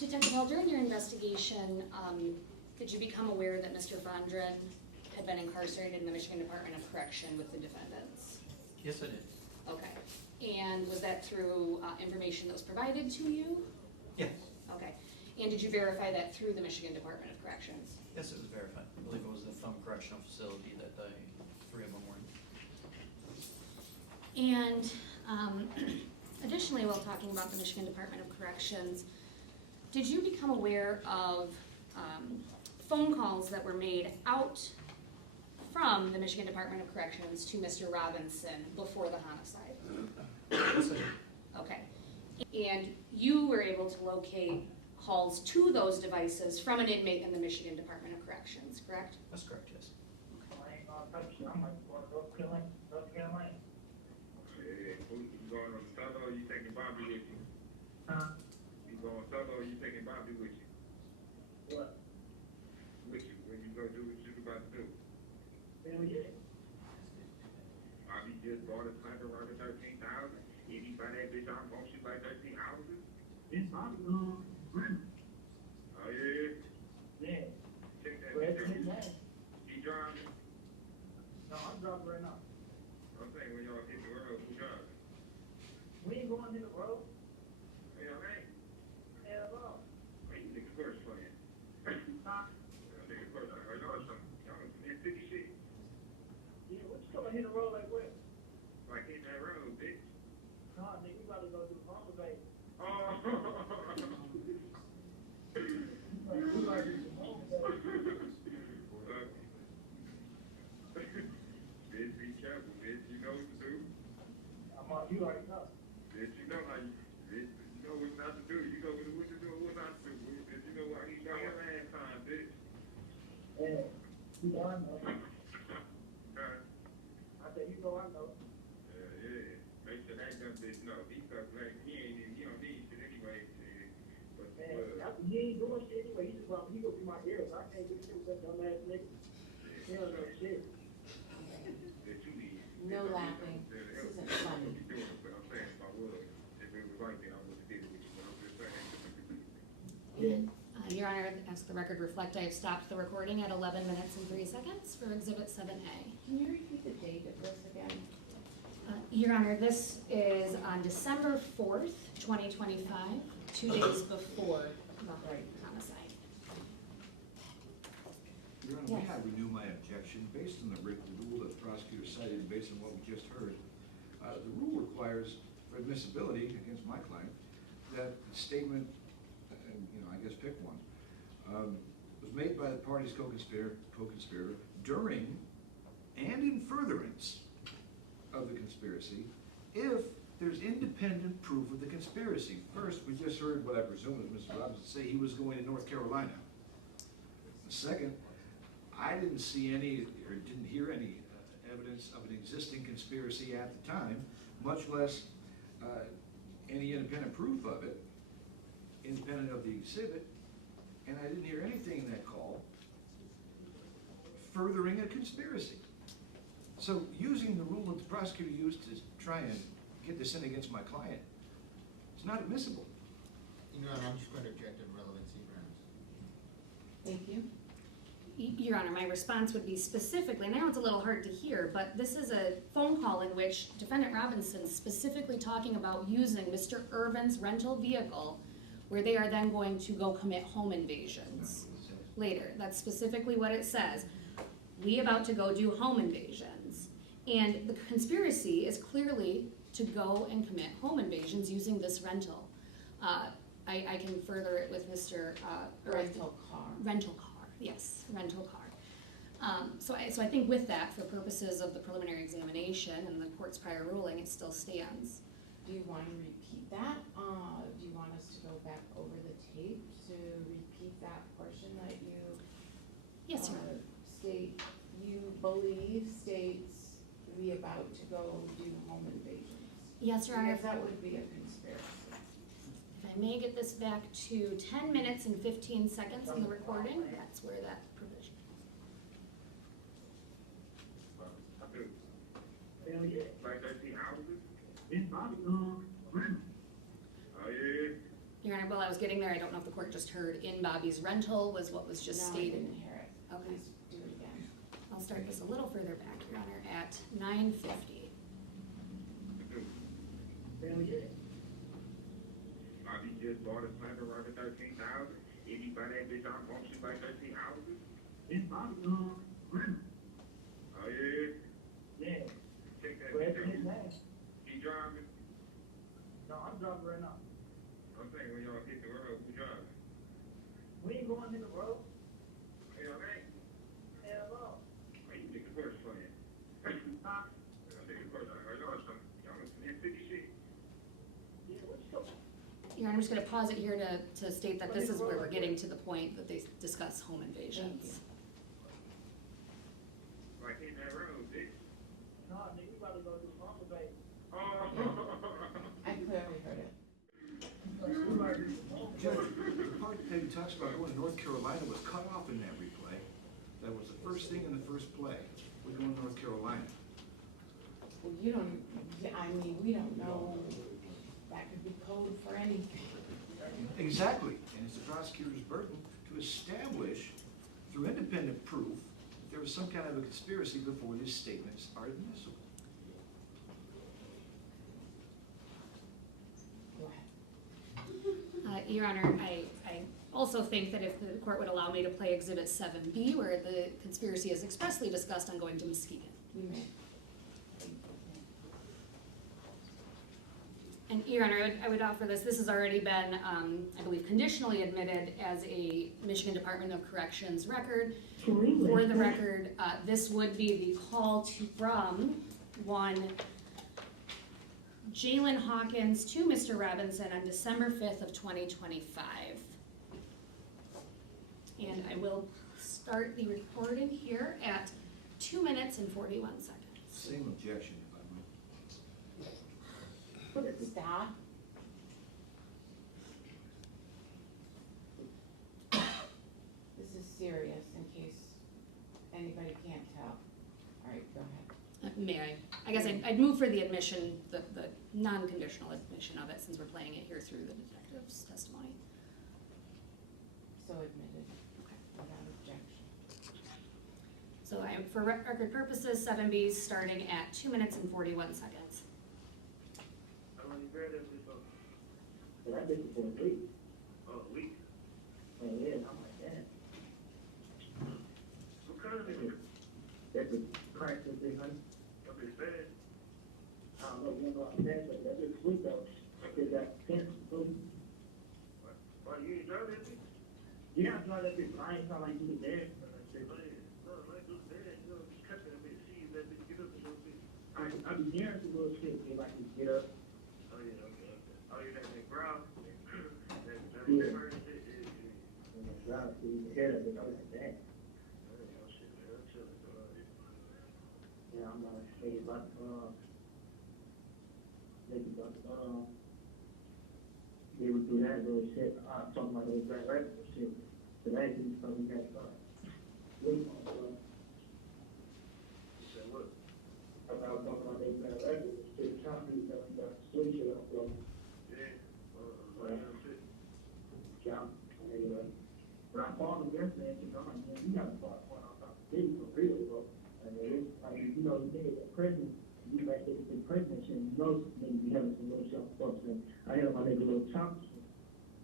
Detective Hall, during your investigation, did you become aware that Mr. Vondren had been incarcerated in the Michigan Department of Correction with the defendants? Yes, I did. Okay. And was that through information that was provided to you? Yes. Okay. And did you verify that through the Michigan Department of Corrections? Yes, it was verified. I believe it was the Thumb Correctional Facility that they, 3 of them were in. And additionally, while talking about the Michigan Department of Corrections, did you become aware of phone calls that were made out from the Michigan Department of Corrections to Mr. Robinson before the homicide? Yes, I did. Okay. And you were able to locate calls to those devices from an inmate in the Michigan Department of Corrections, correct? That's correct, yes. Hey, you going on solo or you taking Bobby with you? Huh? You going solo or you taking Bobby with you? What? With you, when you go do what you about to do. Hell yeah. Bobby just bought a sniper rifle 13,000. If he buy that bitch, I'm gonna shoot like 13 houses. It's Bobby, Oh yeah? yeah. Check that Well, bitch it's out. that. He driving? No, I'm driving right now. I'm saying when y'all hit the road, who driving? We ain't going in the road. Hell ain't. Hell no. Man, you niggas first playing. Huh? Y'all niggas first. I know some. Y'all in city shit. Yeah, what you coming hit the road like what? Like hitting that road, bitch. Nah, nigga, we about to go do the rumble, baby. Oh. We about to do the rumble, baby. Bitch, be careful, bitch. You know what to do. You already know. Bitch, you know how you, bitch, you know what not to do. You know what to do and what not to do. Bitch, you know how you got your last time, bitch. Yeah, you know I know. Huh? I said, you know I know. Yeah. Make sure that dumb bitch know. He stuff like, he don't need shit anyway. Shit. But, Man, he ain't doing shit anyway. He just want, he gonna be my hero. So I can't do shit with that dumb ass nigga. He don't know shit. that you need. No laughing. This isn't funny. What you doing? But I'm saying, if I was, if it was like that, I would have did it with you. But I'm just saying. Your Honor, as the record reflect, I have stopped the recording at 11 minutes and 3 seconds for Exhibit 7A. Can you repeat the date of this again? Your Honor, this is on December 4th, 2025, 2 days before the homicide. Your Honor, may I renew my objection based on the rule that the prosecutor cited, based on what we just heard. The rule requires for admissibility against my client that the statement, and I guess pick one, was made by the party's co-conspirator during and in furtherance of the conspiracy if there's independent proof of the conspiracy. First, we just heard what I presume was Mr. Robinson say he was going to North Carolina. Second, I didn't see any or didn't hear any evidence of an existing conspiracy at the time, much less any independent proof of it, independent of the exhibit, and I didn't hear anything in that call furthering a conspiracy. So using the rule that the prosecutor used to try and get this in against my client, it's not admissible. Your Honor, I'm just going to object on relevancy grounds. Thank you. Your Honor, my response would be specifically, and I know it's a little hard to hear, but this is a phone call in which Defendant Robinson is specifically talking about using Mr. Irvin's rental vehicle, where they are then going to go commit home invasions later. That's specifically what it says. We about to go do home invasions. And the conspiracy is clearly to go and commit home invasions using this rental. I can further it with Mr. Rental car. Rental car. Yes, rental car. So I think with that, for purposes of the preliminary examination and the court's prior ruling, it still stands. Do you want to repeat that? Do you want us to go back over the tape to repeat that portion that you Yes, Your Honor. state you believe states we about to go do home invasions? Yes, Your Honor. Because that would be a conspiracy. If I may get this back to 10 minutes and 15 seconds in the recording, that's where that provision is. I do. Hell yeah. Like 13 houses? It's Bobby, Oh yeah. Your Honor, while I was getting there, I don't know if the court just heard in Bobby's rental was what was just No, I stated. didn't hear it. Okay. Please do it again. I'll start this a little further back, Your Honor, at 9:50. Hell, yeah. Bobby just bought a sniper rifle for $13,000. If you buy that bitch on auction by 13 houses. It's Bobby, Oh yeah. yeah. Check that Well, bitch that's his out. name. He driving. No, I'm driving right now. I'm saying when y'all hit the road, who driving? We ain't going in the road. Hell man. Hell no. Hey, you think the first playing? Huh? I think the first. I know something. Y'all in some city shit. Yeah, what's up? Your Honor, I'm just gonna pause it here to state that this is where we're getting to the point that they discuss home invasions. Like hitting that road, bitch. No, nigga, we about to go to the mama, baby. Oh. I clearly heard it. We about to do the mama, Judge, baby. the part that he talks about going to North Carolina was cut off in that replay. That was the first thing in the first play. We're going to North Carolina. Well, you don't, I mean, we don't know. That could be code for anything. Exactly, and it's the prosecutor's burden to establish through independent proof that there was some kind of a conspiracy before these statements are admissible. Go ahead. Your Honor, I also think that if the court would allow me to play Exhibit 7B, where the conspiracy is expressly discussed on going to Muskegon. You may. And Your Honor, I would offer this has already been, I believe, conditionally admitted as a Michigan Department of Corrections record. For the record, this would be the call from one Jalen Hawkins to Mr. Robinson on December 5th of 2025. And I will start the recording here at 2 minutes and 41 seconds. Same objection, if I might. Stop. This is serious in case anybody can't tell. All right, go ahead. May I? I guess I'd move for the admission, the non-conditional admission of it, since we're playing it here through the detective's testimony. So admitted. Okay. Without objection. So I am, for record purposes, 7B starting at 2 minutes and 41 seconds. How long you been there for? Well, that bitch is for a week. Oh, a week. Oh, yeah, I'm like, damn. What kind of nigga? That's a crack that they hunt. What bitch bad? I don't know, you know what I'm saying, but that bitch sweet though. They got cancer, too. Why you ain't driving that bitch? Yeah, I saw that bitch, I ain't sound like you was there. No, like this bad. You know, just cut that bitch. See if that bitch get up a little bit. I be hearing some little shit, if I can get up. Oh yeah, okay. Oh, you had that growl. Yeah. First, yeah. And I drive to the head of it, I was like, damn. Oh shit, man. I'm chilling. Yeah, I'm not thinking about, they would do that little shit, I'm talking about those black records and shit. Today, he was talking about, wait on, You said what? I was talking about those black records and shit, trying to do something about switch it up, bro. Yeah. Like that shit. Yeah, anyway. But I called him yesterday and said, I'm like, man, you gotta start going on top of the city for real, bro. And it's, I mean, you know, the niggas in prison, you might think it's in prison and shit, you know, some niggas be having some little shit fucks, and I had my nigga little Thompson.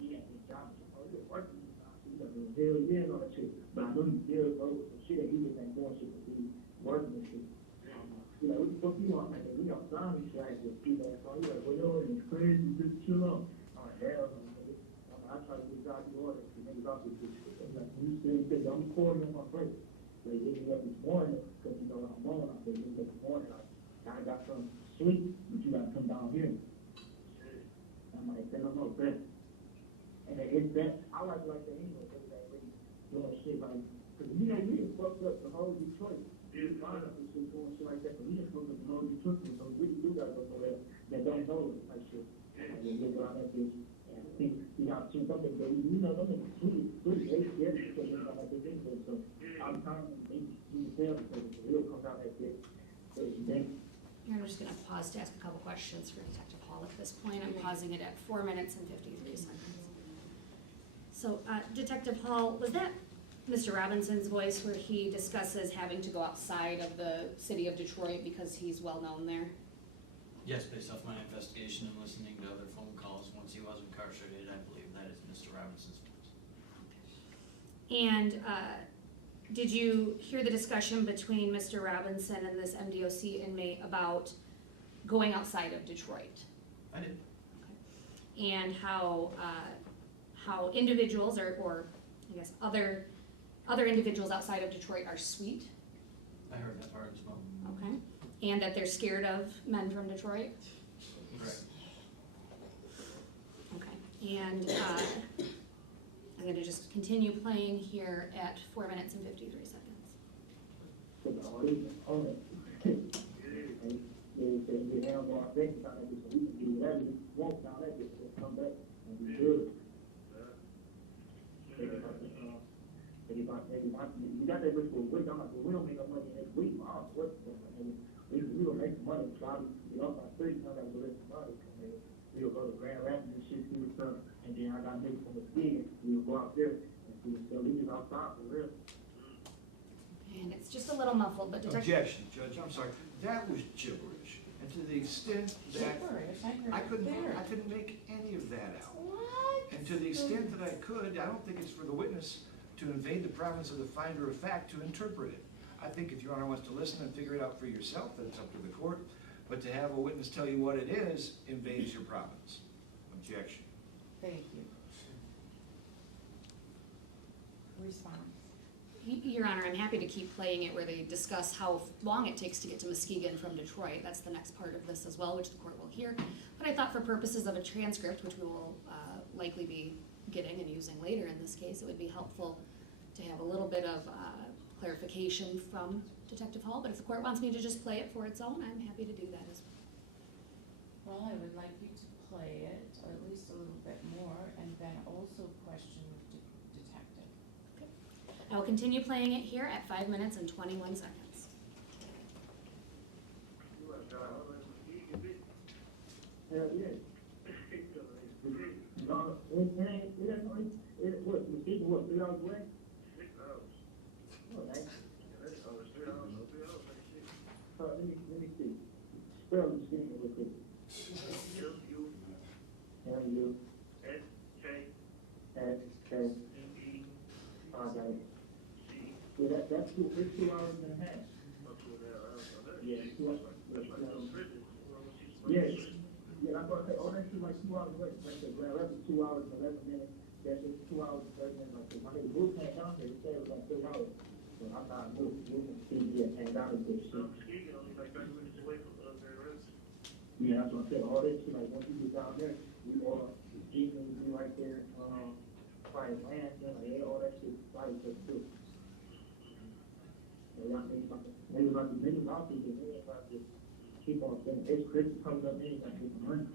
He had his job, oh, he's working, you know, hell yeah, and all that shit. But I know he's still, bro, some shit that he just ain't doing shit to be working and shit. You know, what the fuck you want? I'm like, we got zombies, right? Just keep that phone. You're like, well, yo, it's crazy, just chill out. I'm like, hell no, nigga. I try to get God the order, because niggas out this shit. I'm like, you still think I'm recording on my face. They hit me up this morning, because you know I'm on. I said, this morning, I got some sleep, but you gotta come down here. I'm like, then I'm not bet. And it's that, I like that anyway, because they really doing shit like, because you know, we just fucked up the whole Detroit. Yeah, line up and shit, doing shit like that, but we just fucked up the whole Detroit, so we really do gotta go somewhere that don't know it, like shit. And then get around that bitch, and I think, you know, see something, but you know, them niggas really, they scared because they got like this anyway, so I'm trying to make you tell because the real comes out that bitch, so you think. Here, I'm just gonna pause to ask a couple questions for Detective Hall at this point. I'm pausing it at 4 minutes and 53 seconds. So, Detective Hall, was that Mr. Robinson's voice where he discusses having to go outside of the city of Detroit because he's well-known there? Yes, based off my investigation and listening to other phone calls, once he was incarcerated, I believe that is Mr. Robinson's voice. And did you hear the discussion between Mr. Robinson and this MDOC inmate about going outside of Detroit? I did. And how individuals or I guess other individuals outside of Detroit are sweet? I heard that part as well. Okay. And that they're scared of men from Detroit? Correct. Okay. And I'm going to just continue playing here at 4 minutes and 53 seconds. You got that rich for a week, I'm like, well, we don't make no money next week, mom, what, we don't make money, so I'll be up by 3, I got the rest of the money, we'll go to Grand Rapids and shit, see what's up, and then I got niggas from Muskegon, we'll go out there and see what's up, we just outside for real. And it's just a little muffled, but Detective... Objection, Judge, I'm sorry, that was gibberish, and to the extent that Gibberish, I heard I it couldn't there. make any of that out. What? And to the extent that I could, I don't think it's for the witness to invade the province of the finder of fact to interpret it. I think if Your Honor wants to listen and figure it out for yourself, that's up to the court. But to have a witness tell you what it is invades your province. Objection. Thank you. Response. Your Honor, I'm happy to keep playing it where they discuss how long it takes to get to Muskegon from Detroit. That's the next part of this as well, which the court will hear. But I thought for purposes of a transcript, which we will likely be getting and using later in this case, it would be helpful to have a little bit of clarification from Detective Hall. But if the court wants me to just play it for its own, I'm happy to do that as well. Well, I would like you to play it, or at least a little bit more, and then also question the detective. I will continue playing it here at 5 minutes and 21 seconds. Hell yeah. No, what, Muskegon, what, 3 hours away? 6 hours. Oh, nice. Yeah, that's over 3 hours, 3 hours, like shit. Let me see. Spell Muskegon real quick. M-U-S-K-E-G-E. I got it. Yeah, that's two, it's 2 hours and a half. Yeah, 2 hours. Yeah, yeah, I thought, oh, that's like 2 hours away. Like the Grand Rapids, 2 hours and 11 minutes. That's just 2 hours and 30 minutes. Like, my nigga Bruce came down here, he said it was like 3 hours. So I'm not moving. CBS came down and did shit. Muskegon only like 30 minutes away from Grand Rapids. Yeah, that's what I said. All that shit, like, once you get down there, we all, Muskegon be right there, fire land, like, yeah, all that shit, fire stuff too. So y'all niggas about to, niggas out there, they ain't about to keep on saying, it's Christmas coming up, they ain't got to get the money.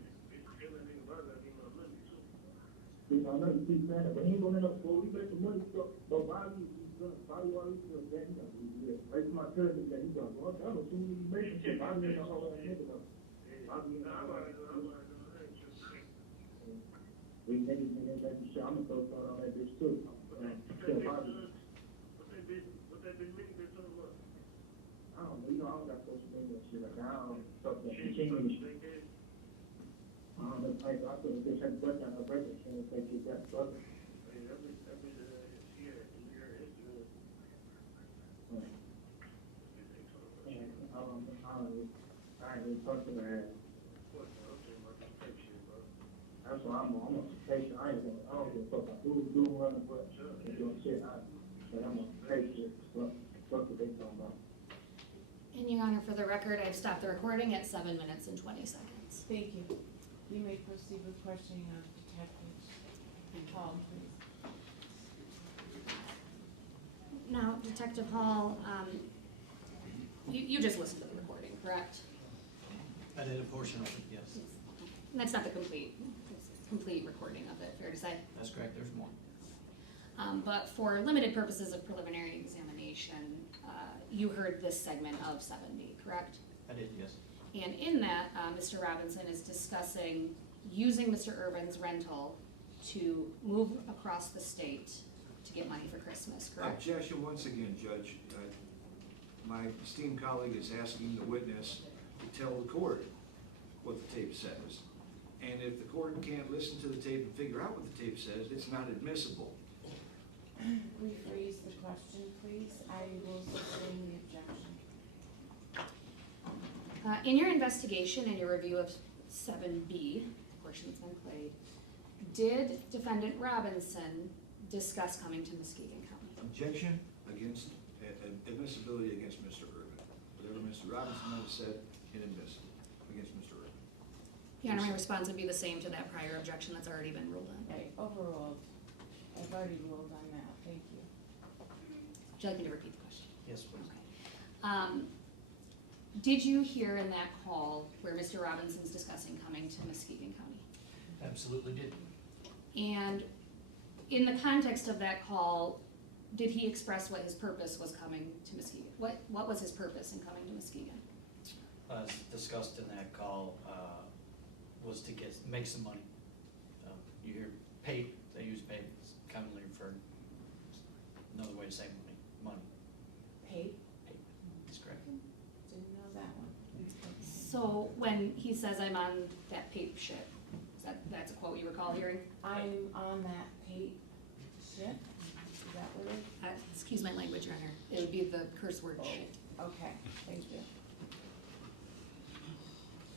I know you keep saying it, but he ain't gonna end up, well, we make the money, so, but why you all these things, that, you know, right to my cousin, that he goes, well, I'm assuming you make it, I mean, the whole ass nigga, though. We niggas in that shit, I'm gonna throw something on that bitch too. What that bitch nigga been talking about? I don't know, you know, I don't got social media and shit like that, I don't, stuff that continues. I don't know, I feel like bitch had a birthday on her birthday, she didn't think she's that brother. Hey, that bitch, she had Instagram. And I ain't even talking to her. That's why I'm a patient. I don't give a fuck about who's doing running, but they're doing shit. But I'm a patient. Fuck what they talking about. And Your Honor, for the record, I've stopped the recording at 7 minutes and 20 seconds. Thank you. You may proceed with questioning of Detective Hall, please. Now, Detective Hall, you just listened to the recording, correct? I did a portion of it, yes. And that's not the complete recording of it, fair to say? That's correct, there's more. But for limited purposes of preliminary examination, you heard this segment of 7B, correct? I did, yes. And in that, Mr. Robinson is discussing using Mr. Irvin's rental to move across the state to get money for Christmas, correct? Objection once again, Judge. My esteemed colleague is asking the witness to tell the court what the tape says. And if the court can't listen to the tape and figure out what the tape says, it's not admissible. Rephrase the question, please. I will sustain the objection. In your investigation and your review of 7B, portion that's been played, did defendant Robinson discuss coming to Muskegon County? Objection against, admissibility against Mr. Irvin. Whatever Mr. Robinson might have said, inadmissible against Mr. Irvin. Your Honor, my response would be the same to that prior objection that's already been ruled on. Okay, overruled. I've already ruled on that, thank you. Would you like me to repeat the question? Yes, please. Okay. Did you hear in that call where Mr. Robinson's discussing coming to Muskegon County? Absolutely did. And in the context of that call, did he express what his purpose was coming to Muskegon? What was his purpose in coming to Muskegon? As discussed in that call, was to make some money. You hear pay, they use pay, it's commonly referred, another way to say money. Paid? Pay, that's correct. Didn't know that one. So when he says I'm on that pape ship, that's a quote you recall hearing? I'm on that paid ship? Is that what it is? Excuse my language, Your Honor. It would be the curse word shit. Okay, thank you.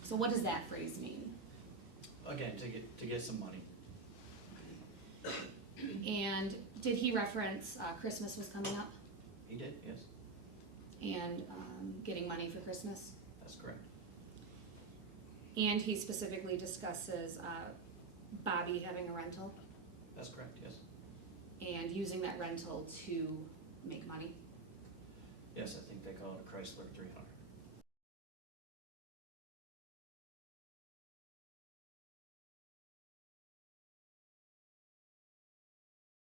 So what does that phrase mean? Again, to get some money. And did he reference Christmas was coming up He did, yes, and getting money for Christmas? that's correct. And he specifically discusses Bobby having a rental That's correct, yes. and using that rental to make money. Yes, I think they call it a Chrysler 300.